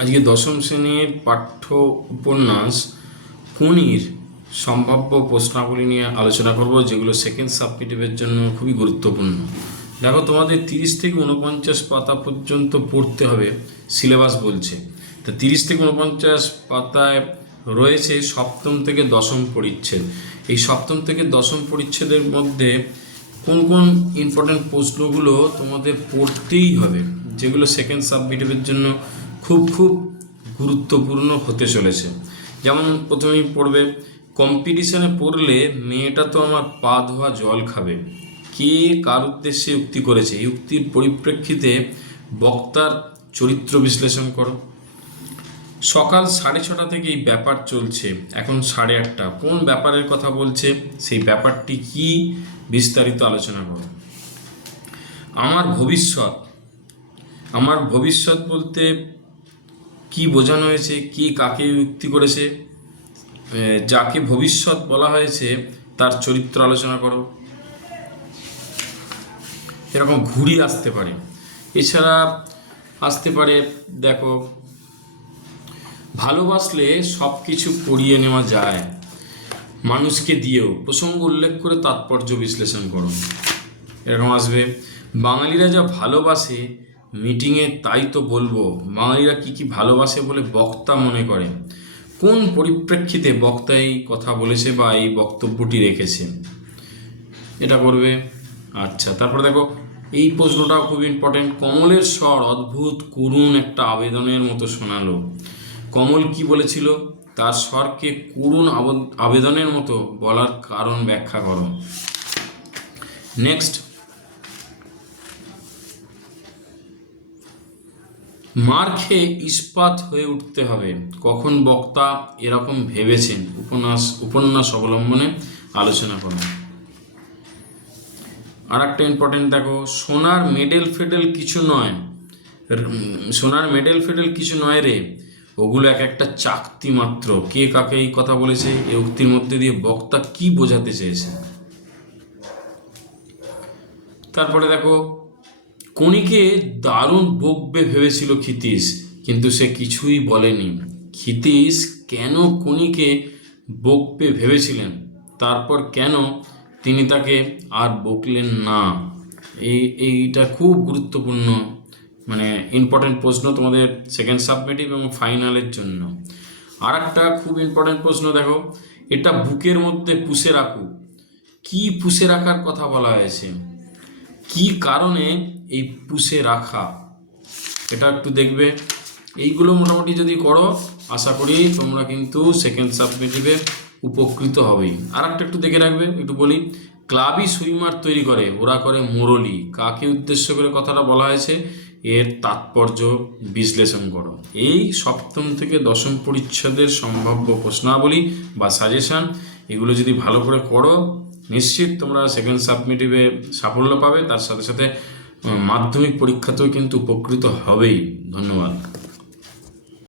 আজকে দশম শ্রেণীর পাঠ্য উপন্যাস ফণীর সম্ভাব্য প্রশ্নাবলী নিয়ে আলোচনা করব, যেগুলো সেকেন্ড সাবমিটিভের জন্য খুবই গুরুত্বপূর্ণ। দেখো, তোমাদের 30 থেকে 49 পাতা পর্যন্ত পড়তে হবে, সিলেবাস বলছে। তো 30 থেকে 49 পাতায় রয়েছে সপ্তম থেকে দশম পরিচ্ছেদ। এই সপ্তম থেকে দশম পরিচ্ছেদের মধ্যে কোন কোন ইম্পর্টেন্ট প্রশ্নগুলো তোমাদের পড়তেই হবে, যেগুলো সেকেন্ড সাবমিটিভের জন্য খুব খুব গুরুত্বপূর্ণ হতে চলেছে। যেমন প্রথমেই পড়বে, কম্পিটিশনে পড়লে মেয়েটা তো আমার পা ধোয়া জল খাবে। কে কার উদ্দেশ্যে উক্তি করেছে? এই উক্তির পরিপ্রেক্ষিতে বক্তার চরিত্র বিশ্লেষণ করো। সকাল 6:30 থেকে এই ব্যাপার চলছে, এখন 8:30। কোন ব্যাপারের কথা বলছে? সেই ব্যাপারটি কি? বিস্তারিত আলোচনা করো। আমার ভবিষ্যৎ বলতে কি বোঝানো হয়েছে? কে কাকে উক্তি করেছে? যাকে ভবিষ্যৎ বলা হয়েছে তার চরিত্র আলোচনা করো। এরকম ঘুরি আসতে পারে। এছাড়া আসতে পারে, দেখো, ভালোবাসলে সব কিছু করিয়ে নেওয়া যায় মানুষকে দিয়েও, প্রসঙ্গ উল্লেখ করে তাৎপর্য বিশ্লেষণ করো। এরকম আসবে, বাঙালিরা যা ভালোবাসে মিটিংয়ে তাই তো বলবো। বাঙালিরা কি কি ভালোবাসে বলে বক্তা মনে করে? কোন পরিপ্রেক্ষিতে বক্তা এই কথা বলেছে বা এই বক্তব্যটি রেখেছে, এটা করবে। আচ্ছা, তারপরে দেখো, এই প্রশ্নটাও খুব ইম্পর্টেন্ট। কমলের স্বর অদ্ভুত করুণ একটা আবেদনের মতো শোনালো। কমল কি বলেছিল? তার স্বরকে করুণ আবেদনের মতো বলার কারণ ব্যাখ্যা করো। নেক্সট, মার খেয়ে ইস্পাত হয়ে উঠতে হবে। কখন বক্তা এরকম ভেবেছেন? উপন্যাস অবলম্বনে আলোচনা করো। আর একটা ইম্পর্টেন্ট, দেখো, সোনার মেডেল ফেডেল কিছু নয়। সোনার মেডেল ফেডেল কিছু নয় রে, ওগুলো এক একটা চাকতি মাত্র। কে কাকে এই কথা বলেছে? এই উক্তির মধ্যে দিয়ে বক্তা কি বোঝাতে চেয়েছে? তারপরে দেখো, কণিকে দারুণ বকবে ভেবেছিল ক্ষিতীশ, কিন্তু সে কিছুই বলেনি। ক্ষিতীশ কেন কণিকে বকবে ভেবেছিলেন, তারপর কেন তিনি তাকে আর বকলেন না? এইটা খুব গুরুত্বপূর্ণ, মানে ইম্পর্টেন্ট প্রশ্ন তোমাদের সেকেন্ড সাবমিটিভ এবং ফাইনালের জন্য। আর একটা খুব ইম্পর্টেন্ট প্রশ্ন, দেখো, এটা বুকের মধ্যে পুষে রাখু। কি পুষে রাখার কথা বলা হয়েছে? কি কারণে এই পুষে রাখা, এটা একটু দেখবে। এইগুলো মোটামুটি যদি করো, আশা করি তোমরা কিন্তু সেকেন্ড সাবমিটিভে উপকৃত হবেই। আর একটা একটু দেখে রাখবে, একটু বলি, ক্লাবই সুইমার তৈরি করে, ওরা করে মোরলি। কাকে উদ্দেশ্য করে কথাটা বলা হয়েছে? এর তাৎপর্য বিশ্লেষণ করো। এই সপ্তম থেকে দশম পরিচ্ছেদের সম্ভাব্য প্রশ্নাবলী বা সাজেশন, এগুলো যদি ভালো করে করো, নিশ্চিত তোমরা সেকেন্ড সাবমিটিভে সাফল্য পাবে। তার সাথে সাথে মাধ্যমিক পরীক্ষাতেও কিন্তু উপকৃত হবেই। ধন্যবাদ।